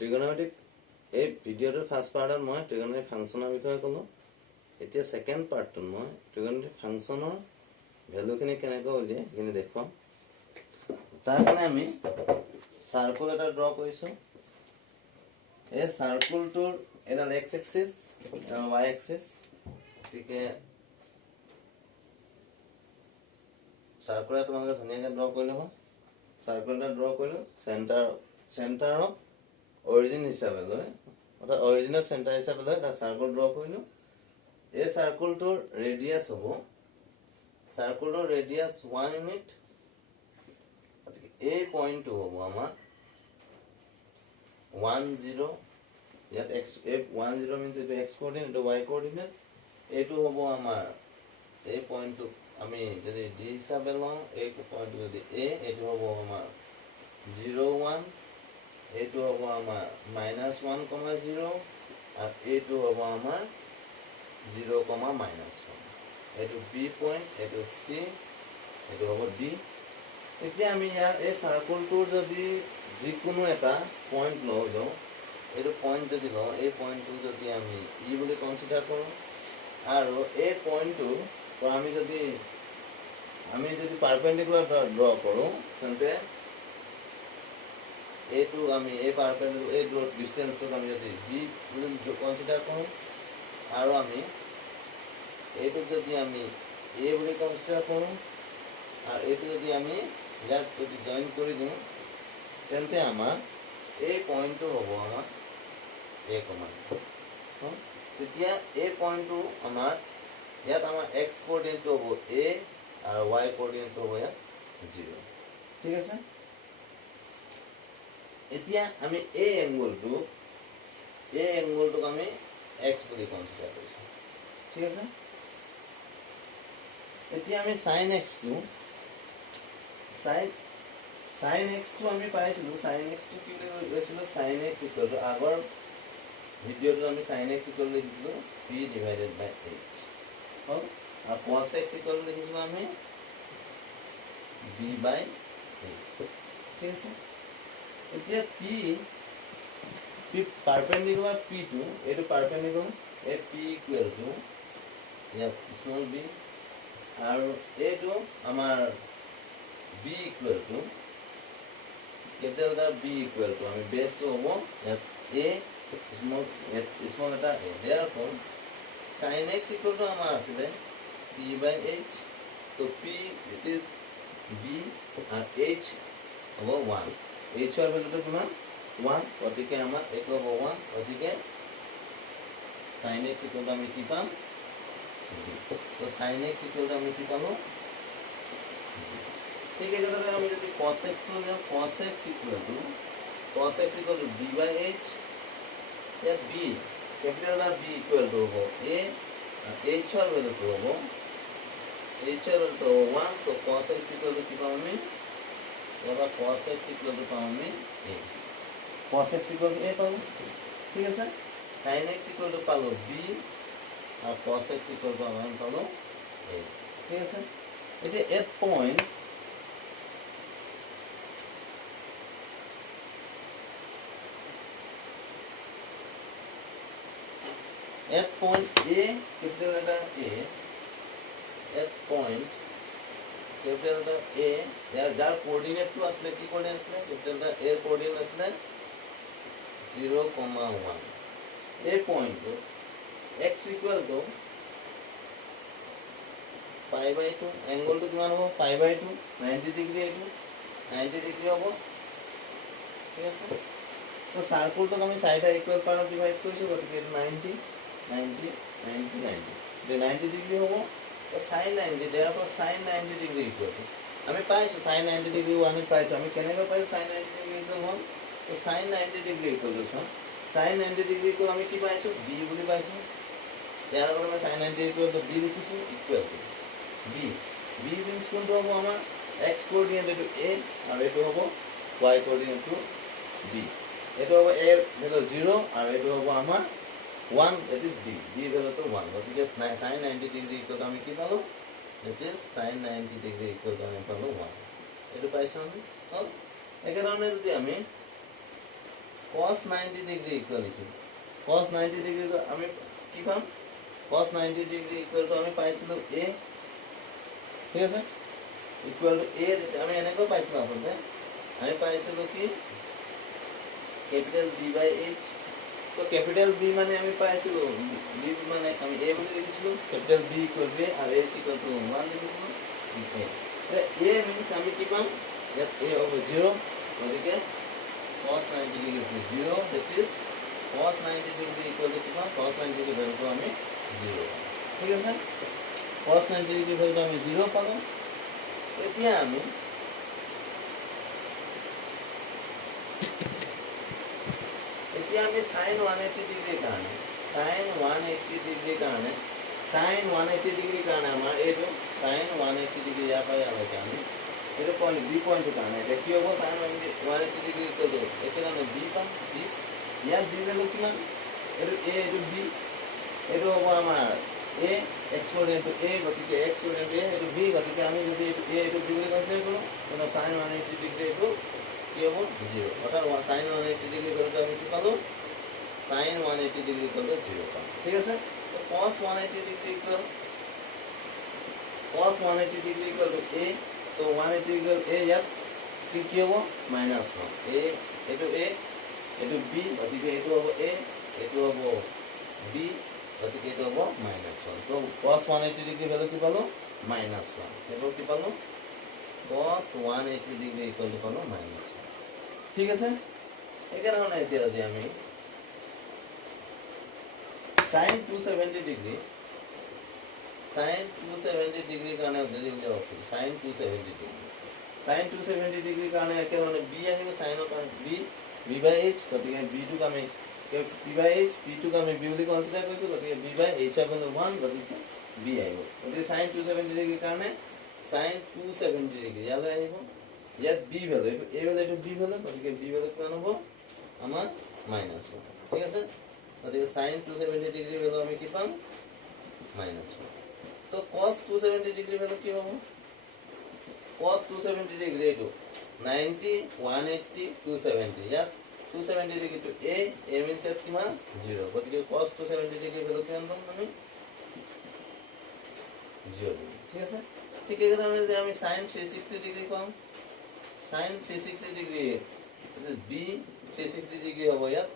Trigonometric এই ভিডিওটোৰ first পাৰ্টত মই ট্ৰিগোনোমেট্ৰিক ফাংচনৰ বিষয়ে ক'লো। এতিয়া সেকেন্ড পাৰ্টত মই ট্ৰিগোনোমেট্ৰিক ফাংচনৰ ভ্যালুখিনি কেনেকৈ উলিয়াই সেইখিনি দেখুৱাম। তাৰ কাৰণে আমি সাৰ্কুল এটা ড্ৰ কৰিছো। এই সাৰ্কুলটোৰ এডাল x এক্সিস আৰু y এক্সিস, গতিকে সাৰ্কুল এটা তোমালোকে ধুনীয়াকৈ ড্ৰ কৰি ল'বা। সাৰ্কুল এটা ড্ৰ কৰিলো চেণ্টাৰক অৰিজিন হিচাপে লৈ, অৰ্থাৎ অৰিজিনক চেণ্টাৰ হিচাপে লৈ এটা সাৰ্কুল ড্ৰ কৰিলো। এই সাৰ্কুলটোৰ ৰেডিয়াস হ'ব, সাৰ্কুলৰ ৰেডিয়াস 1 ইউনিট। এই পইণ্টটো হ'ব আমাৰ 1 0, ইয়াত x 1 0 মিন্স এইটো x কোঅৰ্ডিনেট, এইটো y কোঅৰ্ডিনেট। এইটো হ'ব আমাৰ এই পইণ্টটো আমি যদি d হিচাপে লওঁ, এই পইণ্টটো যদি a, এইটো হ'ব আমাৰ 0 1, এইটো হ'ব আমাৰ -1, 0, আৰু এইটো হ'ব আমাৰ 0, -1। এইটো b পইণ্ট, এইটো c, এইটো হ'ব d। এতিয়া আমি ইয়াৰ এই সাৰ্কুলটোৰ যদি যিকোনো এটা পইণ্ট লওঁ, এইটো পইণ্ট যদি লওঁ, এই পইণ্টটো যদি আমি ই বুলি কনচিডাৰ কৰোঁ, আৰু এই পইণ্টটোৰ পৰা আমি যদি পাৰপেণ্ডিকুলাৰ ড্ৰ কৰোঁ, তেন্তে এইটো আমি এই পাৰপেণ্ডিকুলাৰ এই ডিষ্টেন্সটোক আমি যদি b বুলি কনচিডাৰ কৰোঁ, আৰু আমি এইটোক যদি আমি a বুলি কনচিডাৰ কৰোঁ, আৰু এইটো যদি আমি ইয়াত যদি জইন কৰি দিওঁ, তেন্তে আমাৰ এই পইণ্টটো হ'ব আমাৰ a, তেতিয়া এই পইণ্টটো আমাৰ ইয়াত আমাৰ x কোঅৰ্ডিনেটটো হ'ব a আৰু y কোঅৰ্ডিনেটটো হ'ব ইয়াত 0। ঠিক আছে। এতিয়া আমি এই এংগলটোক আমি x বুলি কনচিডাৰ কৰিছোঁ। ঠিক আছে। এতিয়া আমি sin x টো আমি পাইছিলোঁ। sin x টো কি বুলি কৈছিলোঁ? sin x ইকুৱেল টু, আগৰ ভিডিঅ'টো আমি sin x ইকুৱেল টু লিখিছিলোঁ p/8 হ'ল, আৰু cos x ইকুৱেল টু লিখিছিলোঁ আমি b/8। ঠিক আছে। এতিয়া p পাৰপেণ্ডিকুলাৰ p টো, এইটো পাৰপেণ্ডিকুলাৰ, এই p ইকুৱেল টু ইয়াত স্মল b, আৰু এইটো আমাৰ b equal two capital B equal two আমি বেছটো হ'ব ইয়াত a স্মল এটা a। therefore sin x equal to আমাৰ আছিলে p/h, তো p ইট ইজ b আৰু h হ'ব 1। h ৰ ভ্যালুটো কিমান? 1, গতিকে আমাৰ এইটো হ'ব 1, গতিকে sin x ইকুৱেল টু আমি কি পাম? তো sin x ইকুৱেল টু আমি কি পালো? ঠিক একেদৰে আমি যদি cos x টো লওঁ, cos x equal to b/h, ইয়াত b capital B equal two হ'ব a, আৰু h ৰ ভ্যালুটো হ'ব 1, তো cos x ইকুৱেল টু কি পাম আমি? cos x ইকুৱেল টু পাম আমি a, cos x equal to a পালো। ঠিক আছে। sin x ইকুৱেল টু পালো b, আৰু cos x ইকুৱেল টু আমি পালো a। ঠিক আছে। এতিয়া at points A, capital letter A, at point capital letter A, যাৰ কোঅৰ্ডিনেটটো আছিলে, কি কোঅৰ্ডিনেট আছিলে? capital letter A কোঅৰ্ডিনেট আছিলে 0, 1। এই পইণ্টটো x ইকুৱেল টু π/2, এংগলটো কিমান হ'ব? π/2, 90 ডিগ্ৰী, এইটো 90 ডিগ্ৰী হ'ব। ঠিক আছে। তো সাৰ্কুলটোক আমি 4টা ইকুৱেল পাৰ্টত ডিভাইড কৰিছোঁ, গতিকে এইটো 90 ডিগ্ৰী হ'ব। তো sin 90, therefore sin 90 degree equal to আমি পাইছোঁ sin 90 ডিগ্ৰী 1 পাইছোঁ। আমি কেনেকৈ পাইছোঁ sin 90 ডিগ্ৰী ইকুৱেল হ'ল? তো sin 90 degree equal to sin 90 ডিগ্ৰীটো আমি কি পাইছোঁ? b বুলি পাইছোঁ। ইয়াৰ লগত আমি sin 90 ইকুৱেল টু b লিখিছোঁ, ইকুৱেল টু b মিন্স কোনটো হ'ব? আমাৰ x কোঅৰ্ডিনেট এইটো a, আৰু এইটো হ'ব y কোঅৰ্ডিনেটটো b। এইটো হ'ব a ভ্যালু 0, আৰু এইটো হ'ব আমাৰ 1, that is b ভ্যালুটো 1, গতিকে sin 90 ডিগ্ৰী ইকুৱেল টু আমি কি পালো? that is sin 90 degree equal to আমি পালো 1। এইটো পাইছোঁ আমি। হ'ল। একেধৰণে যদি আমি cos 90 ডিগ্ৰী ইকুৱেল লিখিম cos 90 ডিগ্ৰী আমি কি পাম cos 90 ডিগ্ৰী ইকুৱেল টু আমি পাইছিলো a ঠিক আছে ইকুৱেল টু a আমি এনেকৈ পাইছিলো আচলতে আমি পাইছিলো কি ক্যাপিটাল B বাই H তো ক্যাপিটাল B মানে আমি পাইছিলো B মানে আমি a বুলি লিখিছিলো capital B equal to a আৰু h ইকুৱেল টু 1 লিখিছিলো a means আমি কি পাম ইয়াত a হ'ব 0 গতিকে cos 90 degree is 0 that is cos 90 degree equal to कितना cos 90 की वैल्यू हमें 0 ठीक है सर cos 90 degree वैल्यू हमें 0 पालो এতিয়া আমি sin 180 degree কাৰণে sin 180 degree কাৰণে sin 180 degree কাৰণে আমাৰ এইটো sin 180 degree या পাই আলৈকে আমি এটা পয়েন্ট b পয়েন্ট কাৰণে এটা কি হ'ব sin 180 degree ইকুৱেল টু এটা মানে b পাম b ইয়াৰ b ভ্যালু কিমান এটো a এটো b এটো হ'ব আমাৰ a x coordinate to a গতিকে x কোঅৰ্ডিনেট a এটো b গতিকে আমি যদি এটো a এটো b বুলি কনসিডাৰ কৰো তেনে sin 180 degree এটো কি হ'ব 0 অৰ্থাৎ sin 180 degree ভ্যালুটো আমি কি পালো sin 180 degree ইকুৱেল টু 0 পাম ঠিক আছে তো cos 180 degree equal cos 180 degree equal to a तो 180 इक्वल a याद কি হ'ব -1 a এটো a এটো b গতিকে এটো হ'ব a এটো হ'ব b গতিকে এটো হ'ব -1 তো cos 180 ডিগ্ৰী ভ্যালু কি পালো -1 এটো কি পালো cos 180 ডিগ্ৰী ইকুৱেল টু পালো -1 ঠিক আছে একে ধৰণে এতিয়া যদি আমি sin 270 ডিগ্ৰী sin 270 degree কাৰণে যদি উলিয়াও sin 270 degree sin 270 degree কাৰণে একেধৰণে b আহিব sin ৰ কাৰণে b by h গতিকে b টো আমি p by h p টো আমি b বুলি কনসিডাৰ কৰিছো গতিকে b by h হ'ব 1 গতিকে b আহিব গতিকে sin 270 degree কাৰণে sin 270 degree ইয়ালৈ আহিব ইয়াত b ভ্যালু এটো a ভ্যালু এটো b ভ্যালু গতিকে b ভ্যালু কিমান হ'ব আমাৰ -1 ঠিক আছে গতিকে sin 270 degree ভ্যালু আমি কি পাম -1 तो cos 270 degree ভ্যালু কি হবে cos 270 degree to 90 180 270 या 270 degree to a means at किमान 0 গতিকে cos 270 degree ভ্যালু কিমান পাম আমি 0 ঠিক আছে ঠিক এই ধৰণে যে আমি sin 360 degree পাম sin 360 degree it is b 360 degree হ'ব ইয়াত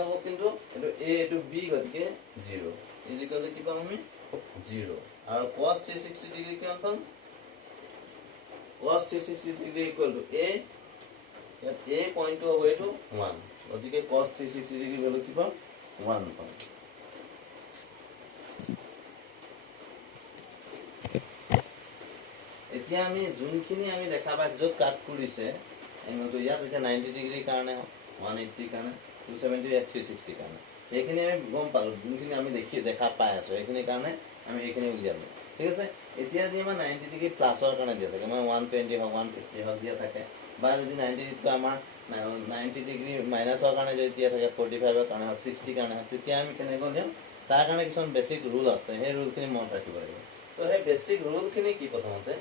হ'ব কিন্তু এটো a এটো b গতিকে 0 is equal to কি পাম আমি 0 और cos 360 degree किमान palm cos 360 degree equal to a यात a पॉइंट हो गए तो 1 গতিকে cos 360 degree ভ্যালু কি পাম 1 পাম এতিয়া আমি যোনখিনি আমি দেখা পাই যত কাট কৰিছে এনটো ইয়াত এতিয়া 90 ডিগ্ৰী কাৰণে 180 কাৰণে 270 360 কাৰণে এইখিনি আমি গম পালো যোনখিনি আমি দেখা পাই আছো এইখিনি কাৰণে আমি এইখিনি উলিয়ালো ঠিক আছে এতিয়া যদি আমাৰ 90 ডিগ্ৰী প্লাসৰ কাৰণে দিয়া থাকে মানে 120 হয় 150 হয় দিয়া থাকে বা যদি 90 ডিগ্ৰী আমাৰ 90 ডিগ্ৰী মাইনাসৰ কাৰণে যদি দিয়া থাকে 45 ৰ কাৰণে 60 কাৰণে তেতিয়া আমি কেনেকৈ দিম তাৰ কাৰণে কিছুমান বেসিক ৰুল আছে সেই ৰুলখিনি মনত ৰাখিব লাগিব তো সেই বেসিক ৰুলখিনি কি প্ৰথমতে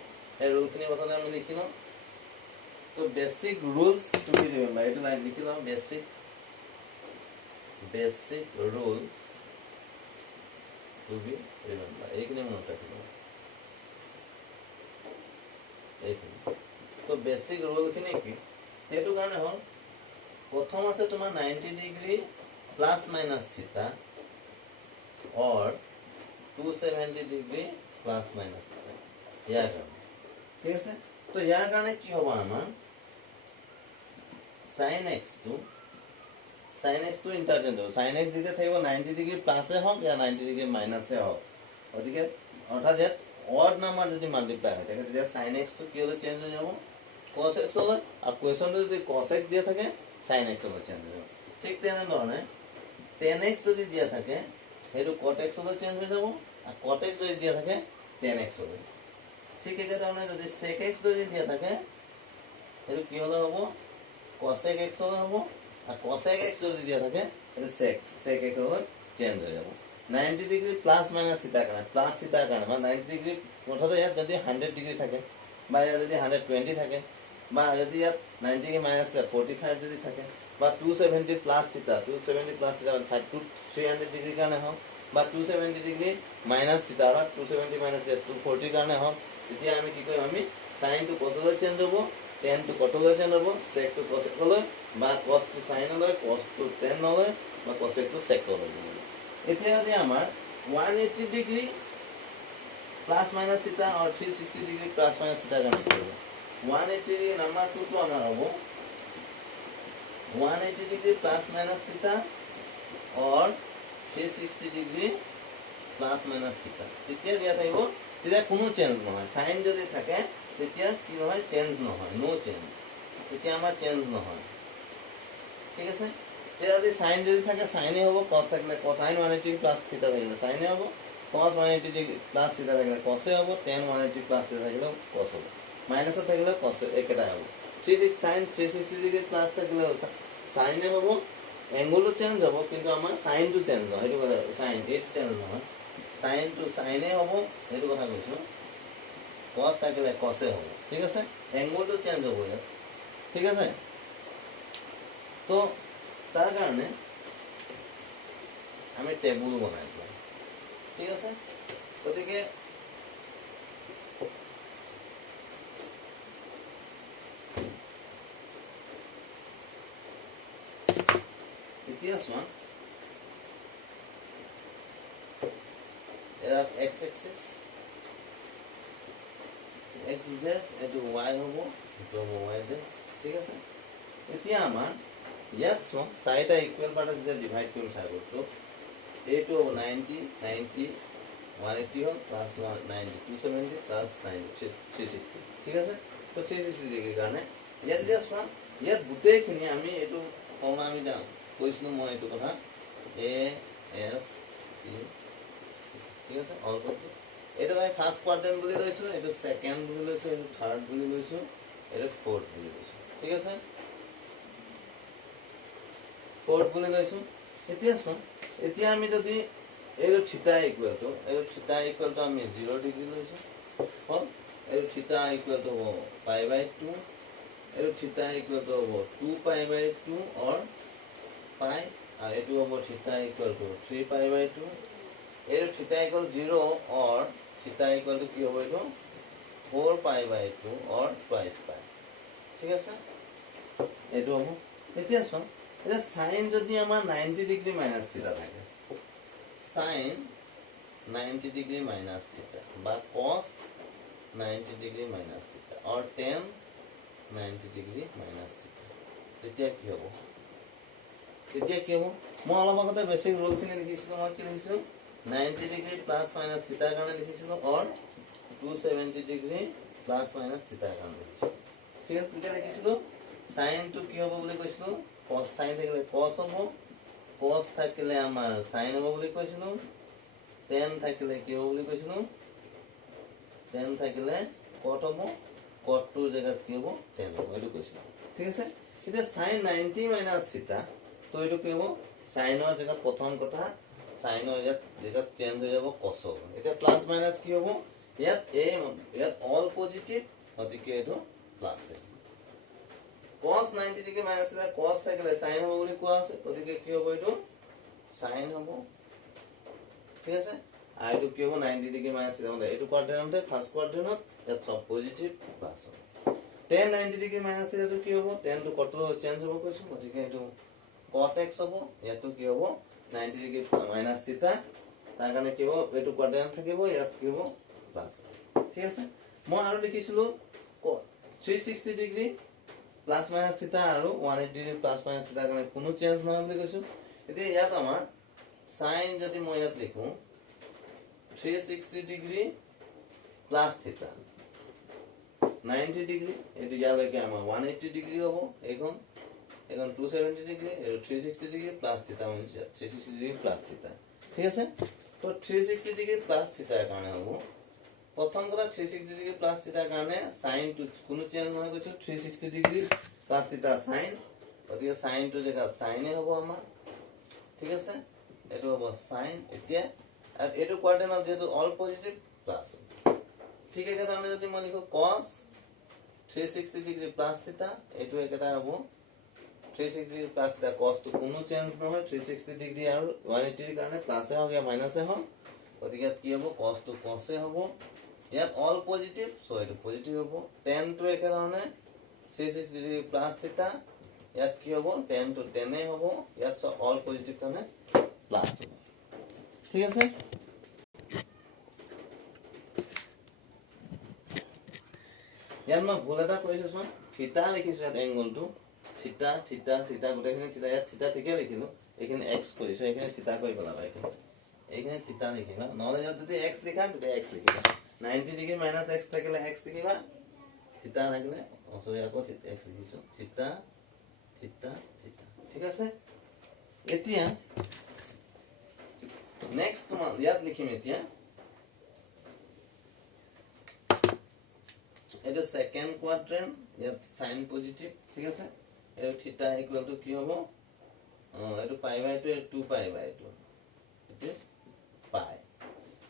এই ৰুলখিনি প্ৰথমতে আমি লিখিলো তো বেসিক ৰুলস টু বি ৰিমেম্বাৰ এইটো লাইন লিখিলো basic rules to be remembered এইখিনি মনত ৰাখিব এইখিনি তো বেসিক ৰুল খিনি কি এটো কাৰণে হ'ল প্ৰথম আছে তোমাৰ 90 ডিগ্ৰী প্লাস মাইনাস থিটা or 270 ডিগ্ৰী প্লাস মাইনাস থিটা ইয়াৰ কাৰণে ঠিক আছে তো ইয়াৰ কাৰণে কি হ'ব আমাৰ sin x to इंटरचेंज हो sin x দিতে থাকিব 90 ডিগ্ৰী প্লাসে হোক या 90 ডিগ্ৰী মাইনাসে হোক গতিকে অৰ্থাৎ ইয়াত অড নাম্বাৰ যদি মাল্টিপ্লাই হয় থাকে তেতিয়া sin x তো কি হলে চেঞ্জ হৈ যাব cos x হলে আর কোয়েশ্চনটো যদি cos x দিয়া থাকে sin x হলে চেঞ্জ হৈ যাব ঠিক তেনে ধৰণে tan x যদি দিয়া থাকে হেতু cot x হলে চেঞ্জ হৈ যাব আর cot x যদি দিয়া থাকে tan x হলে ঠিক একে ধৰণে যদি sec x যদি দিয়া থাকে হেতু কি হলে হ'ব cosec x হলে হ'ব আর cosec x যদি দিয়া থাকে এটা sec x হলে চেঞ্জ হৈ যাব 90 ডিগ্ৰী প্লাস মাইনাস থিটা কাৰণে প্লাস থিটা কাৰণে মানে 90 ডিগ্ৰী মুঠতে ইয়াত যদি 100 ডিগ্ৰী থাকে বা ইয়াত যদি 120 থাকে বা যদি ইয়াত 90 ডিগ্ৰী মাইনাস 45 যদি থাকে বা 270 প্লাস থিটা 270 প্লাস থিটা 300 ডিগ্রি কাৰণে হওক বা 270 ডিগ্ৰি মাইনাস থিটা অৰ্থাৎ 270 মাইনাস 240 কাৰণে হওক তেতিয়া আমি কি কৰিম আমি sin টু cosলৈ চেঞ্জ হ'ব tan টু cotলৈ চেঞ্জ হ'ব sec টু cosলৈ বা cos টু sinলৈ cos টু tanলৈ বা cosec টু secলৈ এতিয়া যদি আমাৰ 180 ডিগ্রি প্লাস মাইনাস থিটা और 360 डिग्री प्लस माइनस थीटा का निकालो 180 डिग्री नंबर 2 तो हमारा होगा 180 डिग्री प्लस माइनस थीटा और 360 डिग्री प्लस माइनस थीटा তেতিয়া দিয়া থাকিব তেতিয়া কোনো চেঞ্জ নহয় সাইন যদি থাকে তেতিয়া কি হয় চেঞ্জ নহয় নো চেঞ্জ তেতিয়া আমাৰ চেঞ্জ নহয় ঠিক আছে তেতিয়া যদি সাইন যদি থাকে সাইনে হ'ব cos থাকিলে cosine 180 প্লাস থিটা থাকিলে সাইনে হ'ব cos 180 डिग्री प्लस थीटा থাকিলে cos এ হ'ব tan 180 প্লাস থিটা থাকিলে cos হ'ব মাইনাস থাকিলে cos একেটাই হ'ব 36 sin 360 ডিগ্री প্লাস থাকিলে sin এ হ'ব এঙ্গলটো চেঞ্জ হ'ব কিন্তু আমাৰ sin টো চেঞ্জ নহয় এটো কথা sin এ চেঞ্জ নহয় sin টো sin এ হ'ব এটো কথা কৈছো cos থাকিলে cos এ হ'ব ঠিক আছে এঙ্গলটো চেঞ্জ হ'ব ইয়াত ঠিক আছে তো তাৰ কাৰণে আমি টেবুল বনাই দিম ঠিক আছে গতিকে এতিয়া চোৱা এরা x axis x dash এটো y হ'ব এটো y dash ঠিক আছে এতিয়া আমাৰ ইয়াত চোৱা চাৰিটা ইকুৱেল পাৰ্টত যে ডিভাইড কৰিম চাইবটো এইটো 90 90 180 হ'ল প্লাস 90 270 প্লাস 90 360 ঠিক আছে তো 360 ডিগ্রি কাৰণে ইয়াত দিয়া চোৱা ইয়াত গোটেইখিনি আমি এইটো ফৰ্মুলা আমি জানো কৈছিলো মই এইটো কথা a s t ঠিক আছে অল করতে এটা আমি ফার্স্ট কোয়াড্রেন্ট বলি লৈছো এটা সেকেন্ড বলি লৈছো এটা থার্ড বলি লৈছো এটা ফোর্থ বলি লৈছো ঠিক আছে ফোর্থ বলি লৈছো এতিয়া চোৱা এতিয়া আমি যদি এটো থিটা ইকুয়াল টু আমি 0 ডিগ্রি লৈছো হল এটো থিটা ইকুয়াল টু হ'ব π/2 এটো থিটা ইকুয়াল টু হ'ব 2π/2 और পাই আর এটো হ'ব থিটা ইকুয়াল টু 3π/2 এটো থিটা ইকুয়াল 0 और থিটা ইকুয়াল টু কি হ'ব এটো 4π/2 और টুৱাইস পাই ঠিক আছে এটো হ'ব এতিয়া চোৱা এটা sin যদি আমাৰ 90 ডিগ্রি মাইনাস থিটা থাকে sin 90 डिग्री माइनस थीटा বা cos 90 डिग्री माइनस थीटा और tan 90 डिग्री माइनस थीटा তেতিয়া কি হ'ব মই অলপ আগতে বেসিক রুল খিনি লিখিছিলো মই কি লিখিছো 90 ডিগ্রি প্লাস মাইনাস থিটাৰ কাৰণে লিখিছিলো और 270 ডিগ্ৰি প্লাস মাইনাস থিটাৰ কাৰণে লিখিছিলো ঠিক আছে তেতিয়া লিখিছিলো sin টো কি হ'ব বুলি কৈছিলো cos sin থাকিলে cos হ'ব cos থাকিলে আমাৰ sin হ'ব বুলি কৈছিলো tan থাকিলে কি হ'ব বুলি কৈছিলো tan থাকিলে cot হ'ব cot টু জায়গাত কি হ'ব tan হ'ব এটো কৈছিলো ঠিক আছে এতিয়া sin 90 মাইনাস থিটা তো এটো কি হ'ব sin ৰ জায়গাত প্ৰথম কথা sin ৰ জায়গাত চেঞ্জ হৈ যাব cos হ'ব এতিয়া প্লাস মাইনাস কি হ'ব ইয়াত অল পজিটিভ গতিকে এটো প্লাস cos 90 ডিগ্রি মাইনাস থিটা cos থাকিলে sin হ'ব বুলি কোৱা আছে গতিকে কি হ'ব এটো sin হ'ব ঠিক আছে আর এটো কি হ'ব 90 ডিগ্রি মাইনাস থিটা মানে এটো কোয়াড্রেন্টে ফার্স্ট কোয়াড্রেন্টত এত সব পজিটিভ প্লাস হ'ব tan 90 ডিগ্রি মাইনাস থিটা তো কি হ'ব tan টু cot চেঞ্জ হ'ব কৈছো গতিকে এটো cot x হ'ব ইয়াতো কি হ'ব 90 ডিগ্রি মাইনাস থিটা তাৰ কাৰণে কি হ'ব এটো কোয়াড্ৰেন্ট থাকিব ইয়াত কি হ'ব প্লাস ঠিক আছে মই আৰু লিখিছিলো 360 ডিগ্ৰি প্লাস মাইনাস থিটা আৰু 180 ডিগ্ৰি প্লাস মাইনাস থিটা কাৰণে কোনো চেঞ্জ নহয় বুলি কৈছো এতিয়া ইয়াত আমাৰ sin যদি মই ইয়াত লিখো 360 ডিগ্ৰি প্লাস থিটা 90 ডিগ্ৰি এটো ইয়ালৈকে আমাৰ 180 ডিগ্রি হ'ব এখন 270 ডিগ্রি এটো 360 ডিগ্রি প্লাস থিটা মানে 360 ডিগ্রি প্লাস থিটা ঠিক আছে তো 360 ডিগ্রি প্লাস থিটাৰ কাৰণে হ'ব প্ৰথম কথা 360 ডিগ্ৰি প্লাস থিটাৰ কাৰণে sin টু কোনো চেঞ্জ নহয় কৈছো 360 ডিগ্রি প্লাস থিটা sin গতিকে sin টু জায়গাত sin এ হ'ব আমাৰ ঠিক আছে এটো হ'ব sin এতিয়া আর এটো কোয়াড্রেন্ট যেহেতু অল পজিটিভ প্লাস ঠিক আছে আমি যদি মই লিখো cos 360 ডিগ্রি প্লাস থিটা এটো একটা হবো 360 ডিগ্ৰী প্লাছ থিটা কসটো কোনো চেঞ্জ নহয় 360 ডিগ্ৰী আৰু 180 কাৰণে প্লাসে হ'ব या মাইনাসে হ'ব গতিকে কি হ'ব কসটো কসে হ'ব ইয়াত অল পজিটিভ সো এটো পজিটিভ হ'ব tan টো একে ধৰণে 360 ডিগ্ৰী প্লাছ থিটা ইয়াত কি হ'ব tan টো tan এ হ'ব ইয়াত অল পজিটিভ কাৰণে প্লাস হ'ব ঠিক আছে ইয়াত মই ভুল এটা কৰিছো চোন থিটা লিখিছো ইয়াত এংগলটো থিটা থিটা থিটা গোটেইখিনি থিটা ইয়াত থিটা ঠিকে লিখিলো এইখিনি x কৰিছো এইখিনি থিটা কৰি পেলাবা এইখিনি থিটা লিখিবা নহলে ইয়াত যদি x লিখা তেতিয়া x লিখিবা 90 ডিগ্ৰী মাইনাস x থাকিলে x লিখিবা থিটা থাকিলে অসৰি আকৌ x লিখিছো থিটা থিটা থিটা ঠিক আছে এতিয়া নেক্সট তোমাৰ ইয়াত লিখিম এতিয়া এটা সেকেন্ড কোয়াড্রেন্ট ইয়াত সাইন পজিটিভ ঠিক আছে এর থিটা ইকুয়াল টু কি হবে এটো pi by 2 2 pi by 2 it is পাই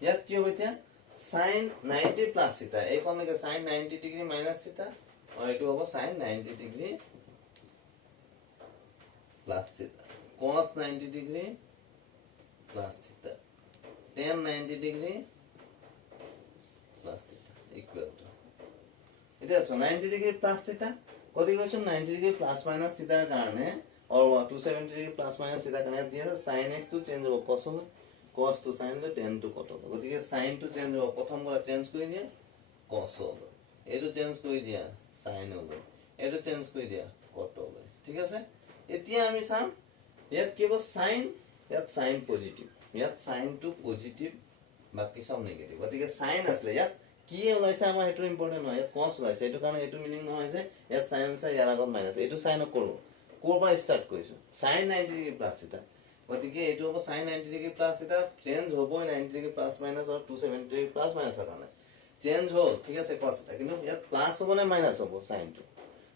ইয়াত কি হবে এতিয়া sin 90 প্লাস থিটা এই কোণকে sin 90 ডিগ্রি মাইনাস থিটা আর এটো হবে sin 90 ডিগ্রি প্লাস থিটা cos 90 ডিগ্রি প্লাস থিটা tan 90 ডিগ্রি প্লাস থিটা ইকুয়াল টু এটা আছে 90 ডিগ্রি প্লাস থিটা কত ইকুয়েশন 90 ডিগ্রি প্লাস মাইনাস থিটার কারণে और 270 ডিগ্রি প্লাস মাইনাস থিটা কারণে দিয়া sin x তো চেঞ্জ হবে cos হবে cos to sin le tan to cot হবে গতিকে sin to চেঞ্জ হবে প্রথম করে চেঞ্জ করে দিয়ে cos হবে এটো চেঞ্জ করে দিয়া sin হবে এটো চেঞ্জ করে দিয়া cot হবে ঠিক আছে এতিয়া আমি চাম ইয়াত কি হবে sin ইয়াত sin পজিটিভ ইয়াত sin to পজিটিভ বাকি সব নেগেটিভ গতিকে sin আসলে ইয়াত কি ওলাইছে আমাৰ হেতু ইম্পৰ্টেন্ট নহয় ইয়াত cos ওলাইছে এটো কাৰণে এটো মিনিং নহয় যে ইয়াত sin আছে ইয়াৰ আগত মাইনাস এটো sin কৰো কোৰবা স্টাৰ্ট কৰিছো sin 90 ডিগ্ৰী প্লাস থিটা গতিকে এটো হ'ব sin 90 ডিগ্ৰী প্লাস থিটা চেঞ্জ হ'ব 90 ডিগ্ৰী প্লাস মাইনাস আৰু 270 ডিগ্ৰী প্লাস মাইনাস কাৰণে চেঞ্জ হ'ল ঠিক আছে cos থিটা কিন্তু ইয়াত প্লাস হ'ব নে মাইনাস হ'ব sin টো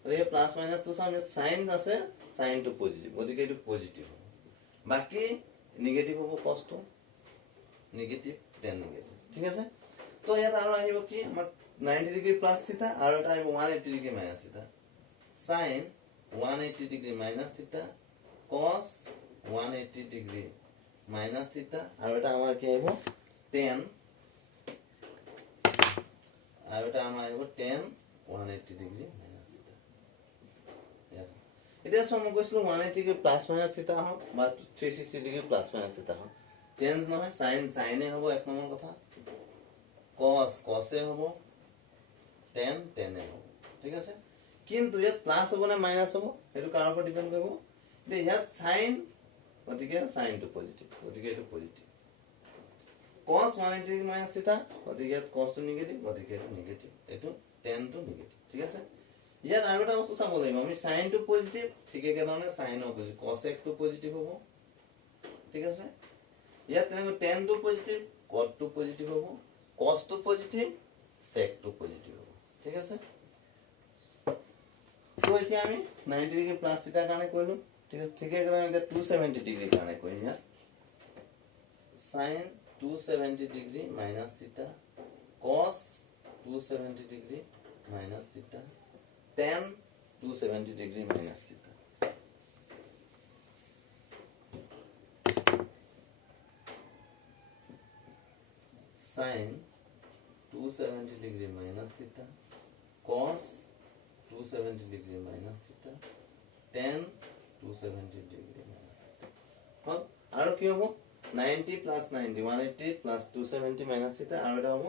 গতিকে প্লাস মাইনাস তো চাম ইয়াত sin আছে sin টো পজিটিভ গতিকে এটো পজিটিভ হ'ব বাকি নেগেটিভ হ'ব cos টো নেগেটিভ tan নেগেটিভ ঠিক আছে তো ইয়াত আৰু আহিব কি আমাৰ 90 ডিগ্ৰী প্লাস থিটা আৰু এটা আহিব 180 ডিগ্ৰী মাইনাস থিটা sin 180 ডিগ্ৰী মাইনাস থিটা cos 180 ডিগ্ৰী মাইনাস থিটা আৰু এটা আমাৰ কি আহিব tan আৰু এটা আমাৰ আহিব tan 180 ডিগ্ৰী মাইনাস থিটা এতিয়া সম কৈছিল 180 ডিগ্ৰী প্লাস মাইনাস থিটা হ'ব বা 360 ডিগ্ৰী প্লাস মাইনাস থিটা হ'ব চেঞ্জ নহয় sin sin এ হ'ব এক নম্বৰ কথা cos cos এ হ'ব tan tan এ হ'ব ঠিক আছে কিন্তু ইয়াত প্লাস হ'ব না মাইনাস হ'ব এটো কাৰৰ ওপৰত ডিপেন্ড কৰিব দে ইয়াত sin গতিকে sin টো পজিটিভ গতিকে এটো পজিটিভ cos 180 ডিগ্ৰী মাইনাস থিটা গতিকে ইয়াত cos টো নেগেটিভ গতিকে এটো নেগেটিভ এটো tan টো নেগেটিভ ঠিক আছে ইয়াত আৰু এটা বস্তু চাব লাগিব আমি sin টো পজিটিভ ঠিক একে ধৰণে sin ও পজিটিভ cos x টো পজিটিভ হ'ব ঠিক আছে ইয়াত তেনেকৈ tan টো পজিটিভ cot টো পজিটিভ হ'ব cos to positive sec to positive ঠিক আছে তো এতিয়া আমি 90 ডিগ্ৰী প্লাস থিটা কাৰণে কৰিলো ঠিক আছে ঠিক আছে কাৰণে 270 ডিগ্ৰী কাৰণে কৰিম ইয়া sin 270 ডিগ্ৰী মাইনাস থিটা cos 270 ডিগ্ৰী মাইনাস থিটা tan 270 ডিগ্ৰী মাইনাস থিটা sin 270 degree minus theta cos 270 degree minus theta tan 270 degree minus theta হল আৰু কি হ'ব 90 plus 90 180 plus 270 minus theta আৰু এটা হ'ব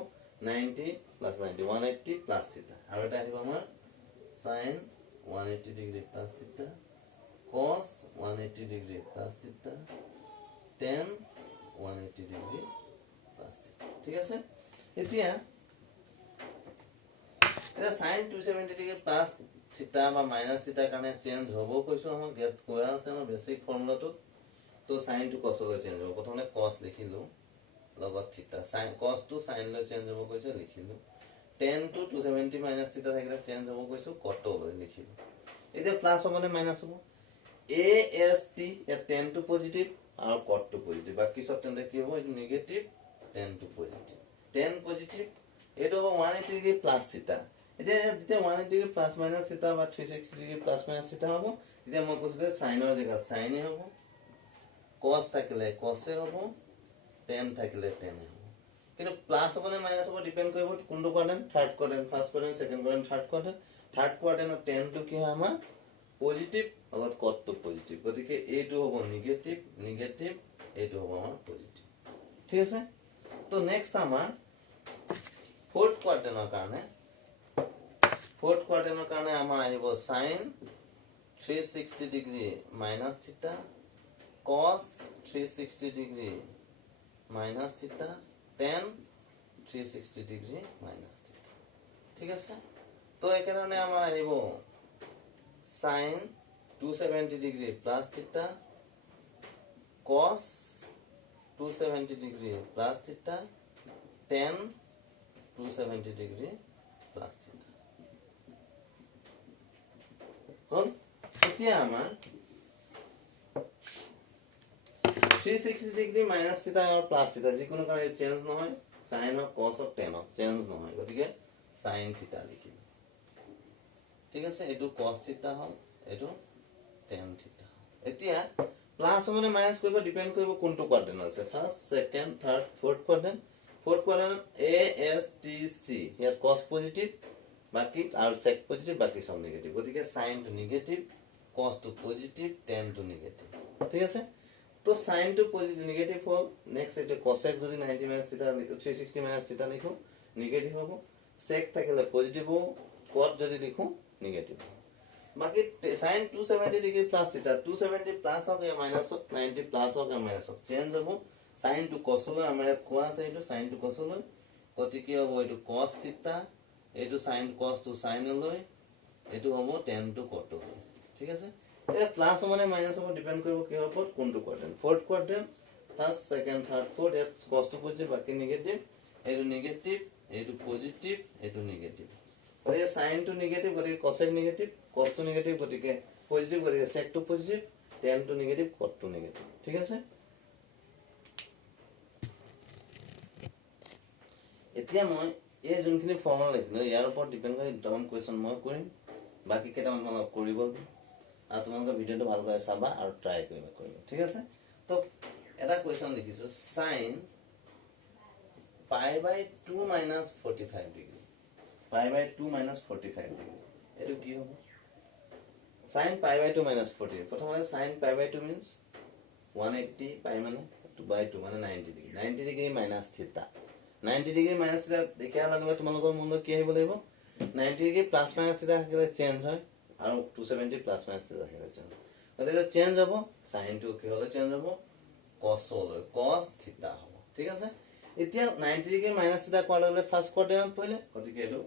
90 plus 90 180 plus theta আৰু এটা আহিব আমাৰ sin 180 degree plus theta cos 180 degree plus theta tan 180 degree plus theta ঠিক আছে এতিয়া এটা sin 270 ডিগ্ৰী প্লাস থিটা বা মাইনাস থিটা কাৰণে চেঞ্জ হ'ব কৈছো আমাৰ গেট কোয়া আছে আমাৰ বেসিক ফৰ্মুলাটো তো sin টো cos লৈ চেঞ্জ হ'ব প্ৰথমে cos লিখিলো লগত থিটা sin cos টো sin লৈ চেঞ্জ হ'ব কৈছো লিখিলো tan টো 270 মাইনাস থিটা থাকিলে চেঞ্জ হ'ব কৈছো cot লৈ লিখিলো এতিয়া প্লাস হ'ব নে মাইনাস হ'ব ast এ tan টো পজিটিভ আৰু cot টো পজিটিভ বাকি সব তেন্তে কি হ'ব এই negative tan to positive tan positive এটো হ'ব 180 ডিগ্ৰী প্লাস থিটা এতিয়া যেতিয়া 180 ডিগ্ৰী প্লাস মাইনাস থিটা বা 360 ডিগ্ৰী প্লাস মাইনাস থিটা হ'ব তেতিয়া মই কৈছোঁ যে সাইনৰ জেগাত সাইনে হ'ব, কস থাকিলে কসে হ'ব, টেন থাকিলে টেনে হ'ব। কিন্তু প্লাছ হ'ব নে মাইনাছ হ'ব ডিপেণ্ড কৰিব কোনটো quadrant, third quadrant, first quadrant, second quadrant, third quadrant. Third কোৱাড্ৰেণ্টৰ টেনটো কি হয় আমাৰ পজিটিভ, লগত কটটো পজিটিভ, গতিকে এইটো হ'ব নিগেটিভ, নিগেটিভ, এইটো হ'ব আমাৰ পজিটিভ। ঠিক আছে। তো নেক্সট আমাৰ ফ'ৰ্থ কোৱাড্ৰেণ্টৰ কাৰণে আমাৰ আহিব সাইন 360 ডিগ্ৰী মাইনাছ থিটা, কস 360 ডিগ্ৰী মাইনাছ থিটা, টেন 360 ডিগ্ৰী মাইনাছ থিটা। ঠিক আছে। তো একেধৰণে আমাৰ আহিব সাইন 270 ডিগ্ৰী প্লাছ থিটা, কস 270 ডিগ্ৰী প্লাছ থিটা, টেন 270 ডিগ্ৰী প্লাছ থিটা। হ'ল। এতিয়া আমাৰ 360 ডিগ্ৰী মাইনাছ থিটা আৰু প্লাছ থিটা যিকোনো কাৰণে চেঞ্জ নহয়, সাইন হওক কস হওক টেন হওক চেঞ্জ নহয়, গতিকে সাইন থিটা লিখিম। ঠিক আছে। এইটো কস থিটা হ'ল, এইটো টেন থিটা। এতিয়া প্লাছ মানে মাইনাছ কৰিব ডিপেণ্ড কৰিব কোনটো কোৱাড্ৰেণ্ট আছে, first, second, third, fourth quadrant. Fourth quadrant A S T C, ইয়াত কস পজিটিভ বাকি আৰু সেক পজিটিভ, বাকি সব নিগেটিভ, গতিকে সাইনটো নিগেটিভ, কসটো পজিটিভ, টেনটো নিগেটিভ। ঠিক আছে। তো সাইনটো পজিটিভ নিগেটিভ হ'ল। নেক্সট এইটো কসেক যদি 90 মাইনাছ থিটা 360 মাইনাছ থিটা লিখো নিগেটিভ হ'ব, সেক থাকিলে পজিটিভ হ'ব, কট যদি লিখো নিগেটিভ হ'ব। বাকি সাইন 270 ডিগ্ৰী প্লাছ থিটা, 270 প্লাছ হওক या মাইনাছ হওক, 90 প্লাছ হওক या মাইনাছ হওক চেঞ্জ হ'ব। সাইন টু কসলৈ আমাৰ ইয়াত কোৱা আছে, এইটো সাইন টু কসলৈ, গতিকে হ'ব এইটো কস থিটা, এইটো সাইন কস টু সাইনলৈ, এইটো হ'ব টেন টু কটলৈ। ঠিক আছে। এতিয়া প্লাছ হ'ব নে মাইনাছ হ'ব ডিপেণ্ড কৰিব কিহৰ ওপৰত, কোনটো quadrant. Fourth quadrant, first, second, third, fourth, ইয়াত কসটো পজিটিভ বাকি নিগেটিভ, এইটো নিগেটিভ, এইটো পজিটিভ, এইটো নিগেটিভ, গতিকে সাইনটো নিগেটিভ, গতিকে কসেক নিগেটিভ, কসটো নিগেটিভ, গতিকে পজিটিভ, গতিকে সেকটো পজিটিভ, টেনটো নিগেটিভ, কটটো নিগেটিভ। ঠিক আছে। এতিয়া মই এই যোনখিনি ফৰ্মুলা লিখিলো ইয়াৰ ওপৰত ডিপেণ্ড কৰি দুটামান কুৱেশ্যন মই কৰিম, বাকি কেইটামান তোমালোকক কৰিব দিম, আৰু তোমালোকে ভিডিঅ'টো ভালকৈ চাবা আৰু ট্ৰাই কৰিব। ঠিক আছে। তো এটা কুৱেশ্যন লিখিছো, sine π/2 minus 45 degree, π/2 minus 45 degree, এইটো কি হ'ব? সাইন π/2 মাইনাছ 40, প্ৰথমতে সাইন π/2 মিন্স 180, পাই মানে 2/2 মানে 90 ডিগ্ৰী, 90 ডিগ্ৰী মাইনাছ থিটা, 90 ডিগ্ৰী মাইনাছ থিটা দেখাৰ লগে লগে তোমালোকৰ মনত কি আহিব লাগিব, 90 ডিগ্ৰী প্লাছ মাইনাছ থিটা থাকিলে চেঞ্জ হয়, আৰু 270 প্লাছ মাইনাছ থিটা থাকিলে চেঞ্জ হয়, গতিকে চেঞ্জ হ'ব, সাইনটো কি হ'লে চেঞ্জ হ'ব, কসলৈ, কস থিটা হ'ব। ঠিক আছে। এতিয়া 90 ডিগ্ৰী মাইনাছ থিটা কোৱাৰ লগে লগে ফাৰ্ষ্ট কোৱাড্ৰেণ্টত পৰিলে, গতিকে এইটো